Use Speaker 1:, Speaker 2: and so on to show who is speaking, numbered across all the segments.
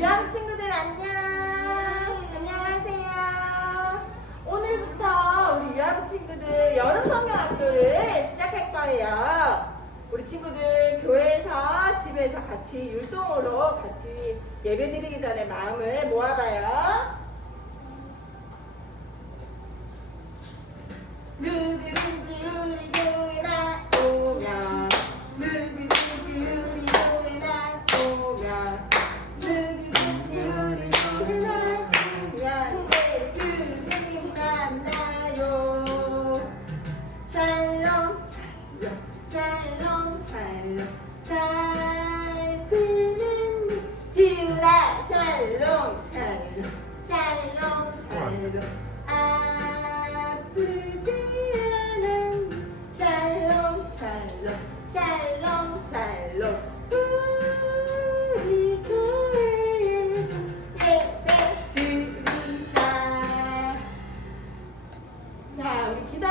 Speaker 1: 유아부 친구들 안녕. 안녕하세요. 오늘부터 우리 유아부 친구들 여름 성경 학교를 시작할 거예요. 우리 친구들 교회에서 집에서 같이 율동으로 같이 예배드리기 전에 마음을 모아봐요. 누구든지 우리 교회 나오면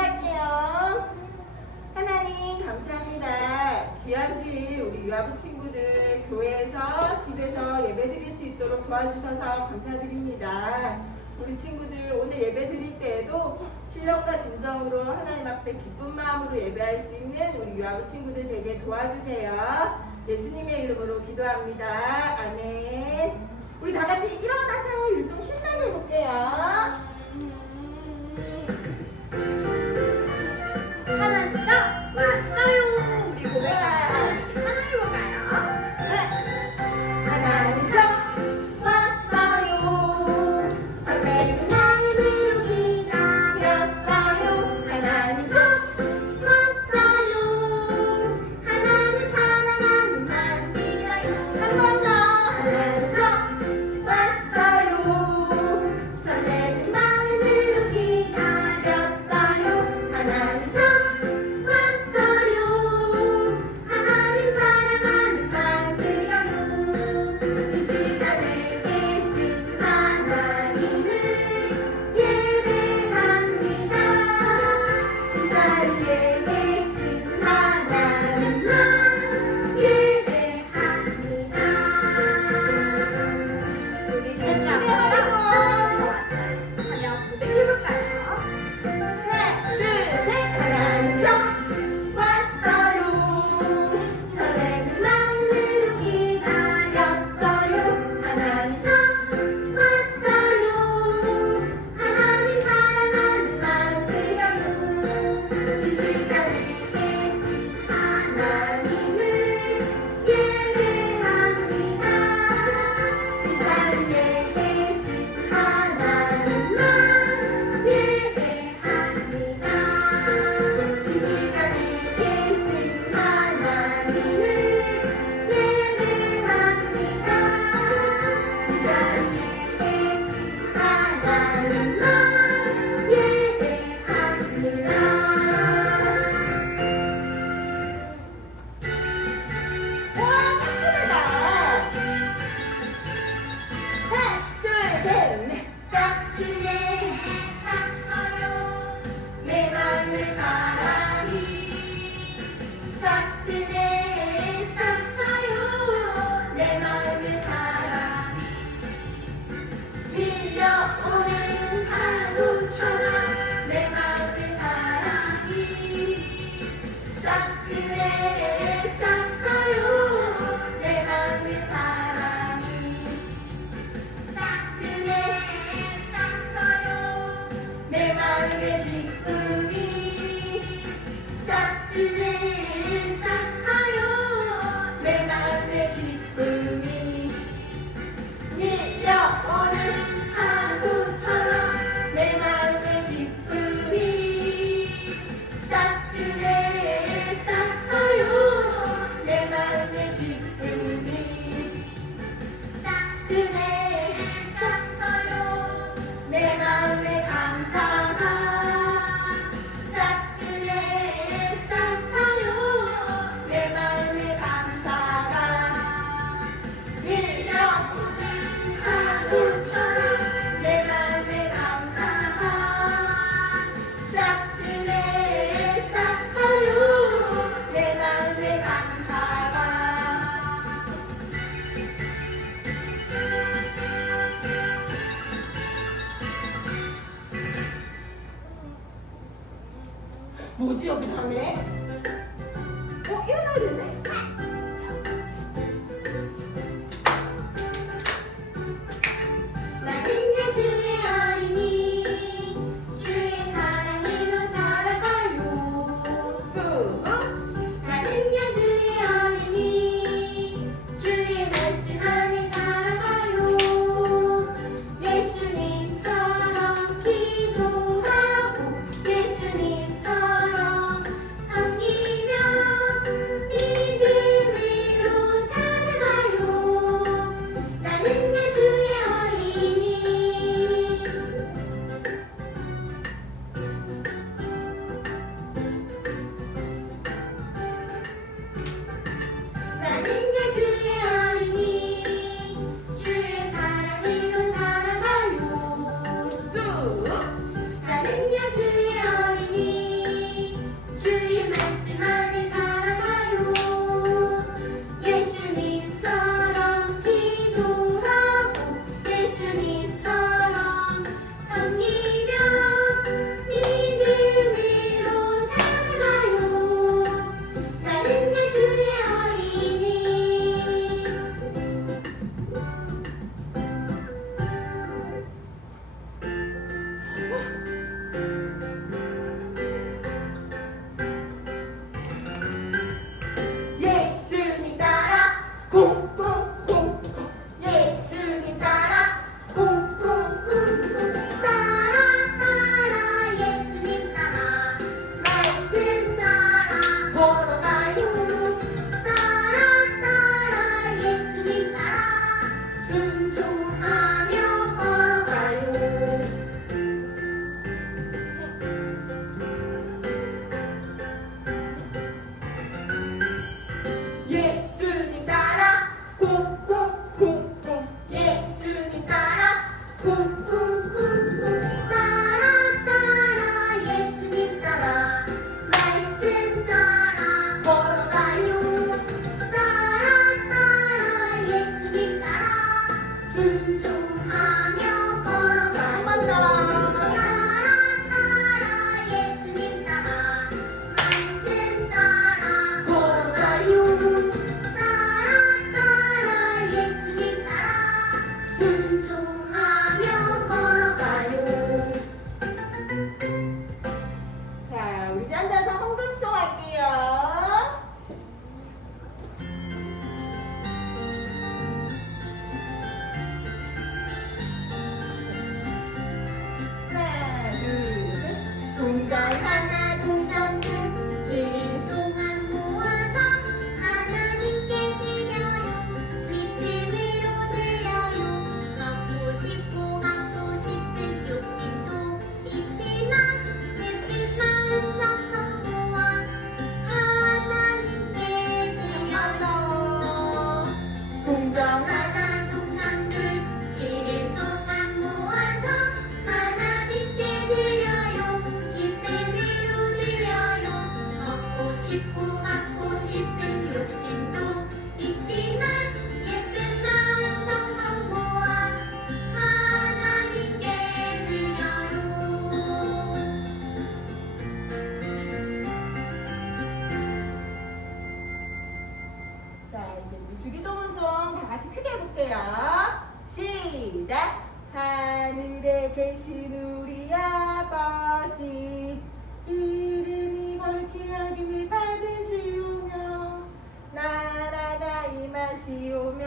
Speaker 1: 기도할게요 하나님 감사합니다. 귀한 주일 우리 유아부 친구들 교회에서 집에서 예배 드릴 수 있도록 도와주셔서 감사드립니다. 우리 친구들 오늘 예배 드릴 때에도 신령과 진정으로 하나님 앞에 기쁜 마음으로 예배할 수 있는 우리 유아부 친구들 되게 도와주세요. 예수님의 이름으로 기도합니다. 아멘. 우리 다 같이 일어나서 율동 신나게 해볼게요. 해볼게요. 시작. 하늘에 계신 우리 아버지 이름이 거룩히 여김을 받으시오며 나라가 임하시오며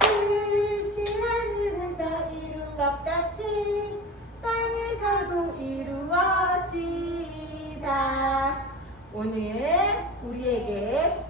Speaker 1: 뜻이 하늘에서 이룬 것 같이 땅에서도 이루어지다 오늘 우리에게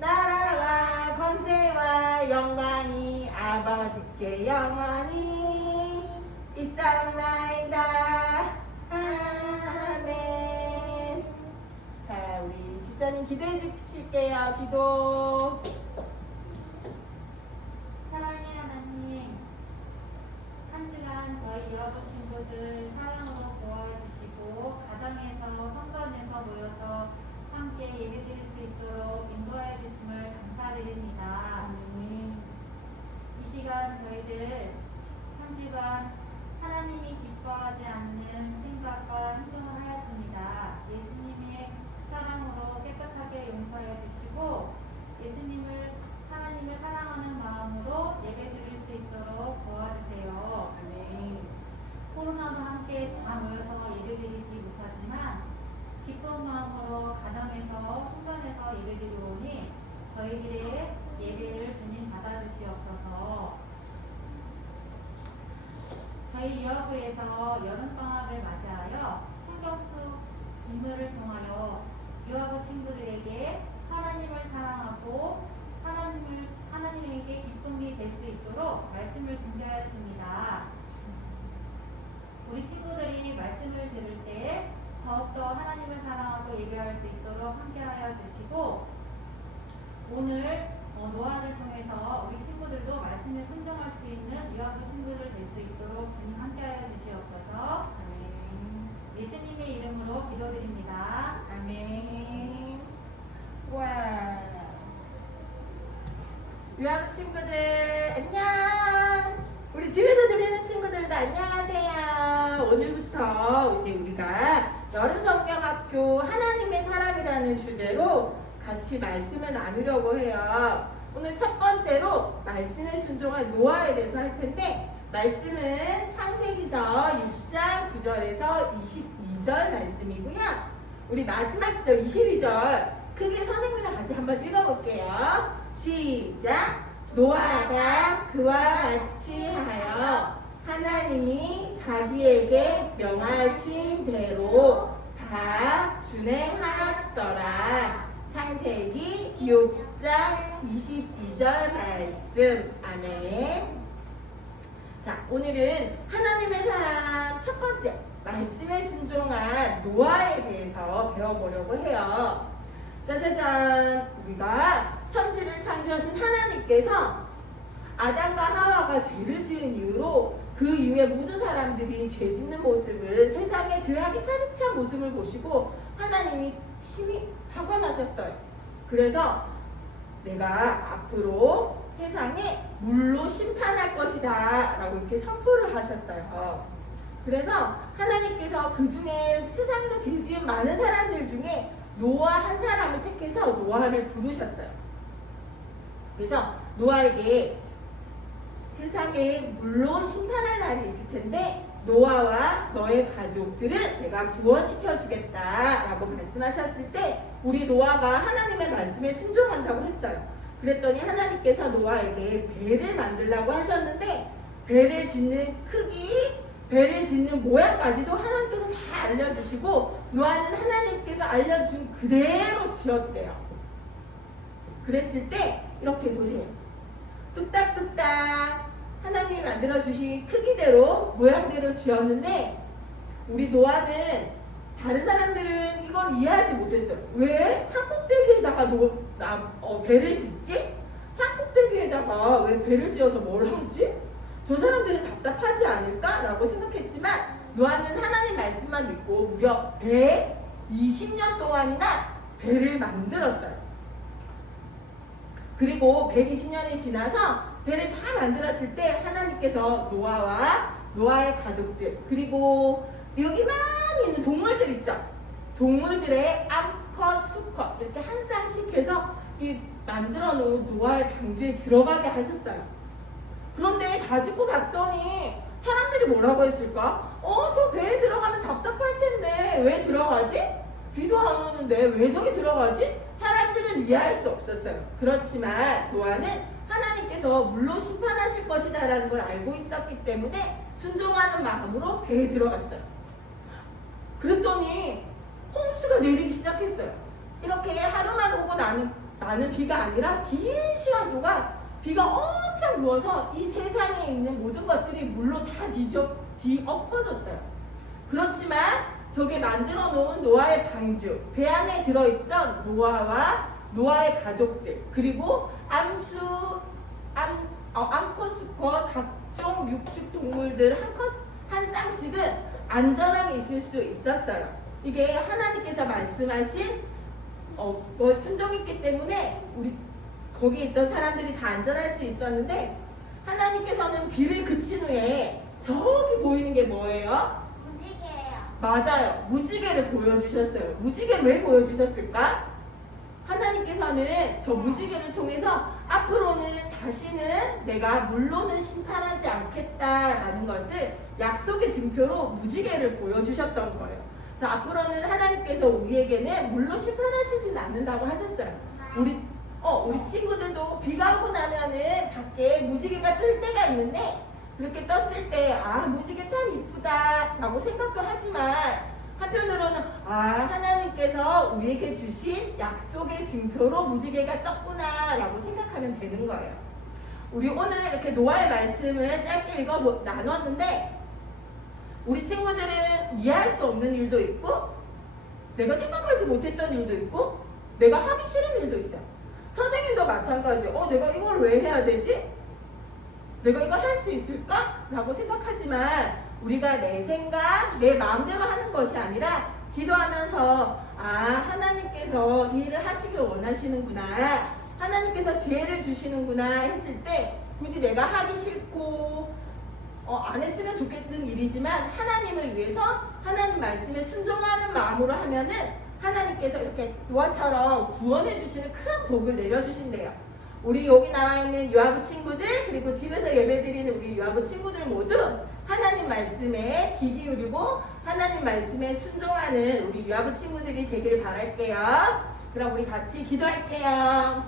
Speaker 1: 나라와 권세와 영광이 아버지께 영원히 있사옵나이다. 아멘. 자, 우리 집사님 기도해 주실게요. 기도.
Speaker 2: 사랑의 하나님, 한 시간 저희 여러 친구들 사랑으로 보아주시고 가정에서 성전에서 모여서 함께 예배드릴 수 있도록 감사드립니다. 이 시간 저희들 한 주간 하나님이 기뻐하지 않는 생각과 행동을 하였습니다. 예수님의 사랑으로 깨끗하게 용서해 주시고 예수님을 하나님을 사랑하는 마음으로 있도록 도와주세요.
Speaker 1: 아멘.
Speaker 2: 코로나도 함께 다 모여서 예배드리지 못하지만 기쁜 마음으로 가정에서 성전에서 예배드리오니 저희들의 예배를 주님 받아주시옵소서. 저희 유아부에서 여름방학을 맞이하여 성경수 인물을 통하여 유아부 친구들에게 하나님을 사랑하고 하나님을 하나님에게 기쁨이 될 수 있도록 말씀을 준비하였습니다. 우리 친구들이 말씀을 들을 때 더욱더 하나님을 사랑하고 예배할 수 있도록 함께하여 주시고 오늘 어, 노아를 통해서 우리 친구들도 말씀에 순종할 수 있는 유아부 친구들 될 수 있도록 주님 함께하여 주시옵소서.
Speaker 1: 아멘.
Speaker 2: 예수님의 이름으로 기도드립니다.
Speaker 1: 아멘. 와. 유아부 친구들 안녕. 우리 집에서 드리는 친구들도 안녕하세요. 오늘부터 이제 우리가 여름 성경학교 하나님의 사람이라는 주제로 같이 말씀을 나누려고 해요. 오늘 첫 번째로 말씀에 순종한 노아에 대해서 할 텐데 말씀은 창세기서 6장 9절에서 22절 말씀이고요. 우리 마지막 절 22절 크게 선생님이랑 같이 한번 읽어볼게요. 시작. 노아가 그와 같이 하여 하나님이 자기에게 명하신 대로 다 준행하였더라. 창세기 6장 22절 말씀. 아멘. 자, 오늘은 하나님의 사람 첫 번째 말씀에 순종한 노아에 대해서 배워보려고 해요. 짜자잔, 우리가 천지를 창조하신 하나님께서 아담과 하와가 죄를 지은 이후로 그 이후에 모든 사람들이 죄 짓는 모습을 세상에 죄악이 가득 찬 모습을 보시고 하나님이 심히 화가 나셨어요. 그래서 내가 앞으로 세상에 물로 심판할 것이다 라고 이렇게 선포를 하셨어요. 그래서 하나님께서 그 중에 세상에서 죄 지은 많은 사람들 중에 노아 한 사람을 택해서 노아를 부르셨어요. 그래서 노아에게 세상에 물로 심판할 날이 있을 텐데 노아와 너의 가족들은 내가 구원시켜 주겠다라고 말씀하셨을 때 우리 노아가 하나님의 말씀에 순종한다고 했어요. 그랬더니 하나님께서 노아에게 배를 만들라고 하셨는데 배를 짓는 크기, 배를 짓는 모양까지도 하나님께서 다 알려주시고 노아는 하나님께서 알려준 그대로 지었대요. 그랬을 때 이렇게 보세요. 뚝딱뚝딱 하나님이 만들어 주신 크기대로 모양대로 지었는데 우리 노아는 다른 사람들은 이걸 이해하지 못했어요. 왜 산꼭대기에다가 노, 나, 어, 배를 짓지? 산꼭대기에다가 왜 배를 지어서 뭘 하지? 저 사람들은 답답하지 않을까라고 생각했지만 노아는 하나님 말씀만 믿고 무려 120년 동안이나 배를 만들었어요. 그리고 120년이 지나서 배를 다 만들었을 때 하나님께서 노아와 노아의 가족들 그리고 여기 많이 있는 동물들 있죠. 동물들의 암컷, 수컷 이렇게 한 쌍씩 해서 이 만들어 놓은 노아의 방주에 들어가게 하셨어요. 그런데 다 짓고 봤더니 사람들이 뭐라고 했을까? 어, 저 배에 들어가면 답답할 텐데 왜 들어가지? 비도 안 오는데 왜 저기 들어가지? 사람들은 이해할 수 없었어요. 그렇지만 노아는 하나님께서 물로 심판하실 것이다라는 걸 알고 있었기 때문에 순종하는 마음으로 배에 들어갔어요. 그랬더니 홍수가 내리기 시작했어요. 이렇게 하루만 오고 나는, 나는 비가 아니라 긴 시간 동안 비가 엄청 부어서 이 세상에 있는 모든 것들이 물로 다 뒤져, 뒤엎어졌어요. 그렇지만 저게 만들어 놓은 노아의 방주, 배 안에 들어있던 노아와 노아의 가족들, 그리고 암수, 암, 어, 암컷수컷 각종 육축 동물들 한 컷, 한 쌍씩은 안전하게 있을 수 있었어요. 이게 하나님께서 말씀하신 어, 뭐 순종했기 때문에 우리 거기 있던 사람들이 다 안전할 수 있었는데 하나님께서는 비를 그친 후에 저기 보이는 게 뭐예요?
Speaker 3: 무지개예요.
Speaker 1: 맞아요. 무지개를 보여주셨어요. 무지개를 왜 보여주셨을까? 하나님께서는 저 무지개를 통해서 앞으로는 다시는 내가 물로는 심판하지 않겠다라는 것을 약속의 증표로 무지개를 보여주셨던 거예요. 그래서 앞으로는 하나님께서 우리에게는 물로 심판하시지는 않는다고 하셨어요. 우리 어 우리 친구들도 비가 오고 나면은 밖에 무지개가 뜰 때가 있는데 그렇게 떴을 때 아 무지개 참 이쁘다라고 생각도 하지만 한편으로는 아 하나님께서 우리에게 주신 약속의 증표로 무지개가 떴구나라고 생각하면 되는 거예요. 우리 오늘 이렇게 노아의 말씀을 짧게 읽어 보- 나눴는데 우리 친구들은 이해할 수 없는 일도 있고 내가 생각하지 못했던 일도 있고 내가 하기 싫은 일도 있어요. 선생님도 마찬가지. 어, 내가 이걸 왜 해야 되지? 내가 이걸 할 수 있을까? 라고 생각하지만 우리가 내 생각, 내 마음대로 하는 것이 아니라 기도하면서 아, 하나님께서 이 일을 하시길 원하시는구나. 하나님께서 지혜를 주시는구나 했을 때 굳이 내가 하기 싫고 어, 안 했으면 좋겠는 일이지만 하나님을 위해서 하나님 말씀에 순종하는 마음으로 하면은 하나님께서 이렇게 노아처럼 구원해 주시는 큰 복을 내려 주신대요. 우리 여기 나와 있는 유아부 친구들 그리고 집에서 예배드리는 우리 유아부 친구들 모두 하나님 말씀에 귀 기울이고 하나님 말씀에 순종하는 우리 유아부 친구들이 되길 바랄게요. 그럼 우리 같이 기도할게요.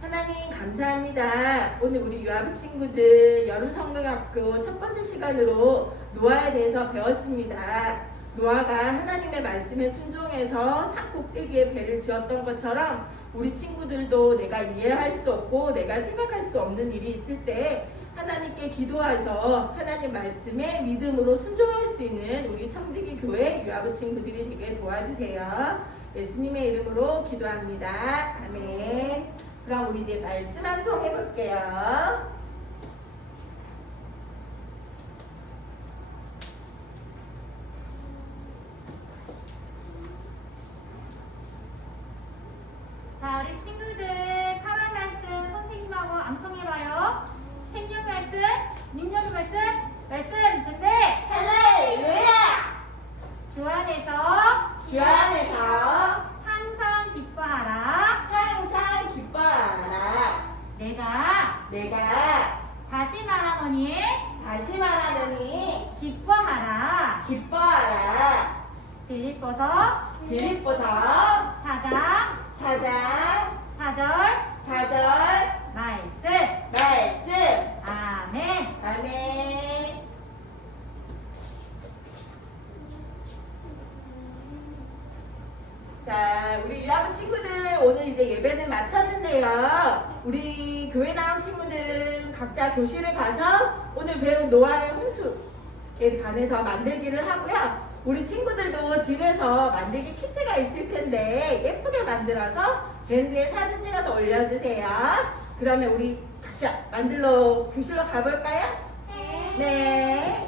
Speaker 1: 하나님 감사합니다. 오늘 우리 유아부 친구들 여름 성경학교 첫 번째 시간으로 노아에 대해서 배웠습니다. 노아가 하나님의 말씀에 순종해서 산 꼭대기에 배를 지었던 것처럼 우리 친구들도 내가 이해할 수 없고 내가 생각할 수 없는 일이 있을 때 하나님께 기도해서 하나님 말씀에 믿음으로 순종할 수 있는 우리 청지기 교회 유아부 친구들이 되게 도와주세요. 예수님의 이름으로 기도합니다. 아멘. 그럼 우리 이제 말씀 한 송 해볼게요.
Speaker 2: 자, 우리 친구들 카라 말씀 선생님하고 암송해봐요. 생명 말씀, 능력 말씀, 말씀 준비.
Speaker 1: 할렐루야!
Speaker 2: 주 안에서
Speaker 1: 주 안에서
Speaker 2: 항상 기뻐하라.
Speaker 1: 항상 기뻐하라.
Speaker 2: 내가
Speaker 1: 내가
Speaker 2: 다시 말하노니
Speaker 1: 다시 말하노니
Speaker 2: 기뻐하라.
Speaker 1: 기뻐하라.
Speaker 2: 빌립보서
Speaker 1: 빌립보서
Speaker 2: 4장
Speaker 1: 4장
Speaker 2: 4절
Speaker 1: 4절
Speaker 2: 말씀.
Speaker 1: 말씀.
Speaker 2: 아멘.
Speaker 1: 아멘. 자, 우리 유아부 친구들 오늘 이제 예배는 마쳤는데요. 우리 교회 나온 친구들은 각자 교실에 가서 오늘 배운 노아의 홍수에 관해서 만들기를 하고요. 우리 친구들도 집에서 만들기 키트가 있을 텐데 예쁘게 만들어서 밴드에 사진 찍어서 올려주세요. 그러면 우리 각자 만들러 교실로 가볼까요?
Speaker 3: 네.
Speaker 1: 네.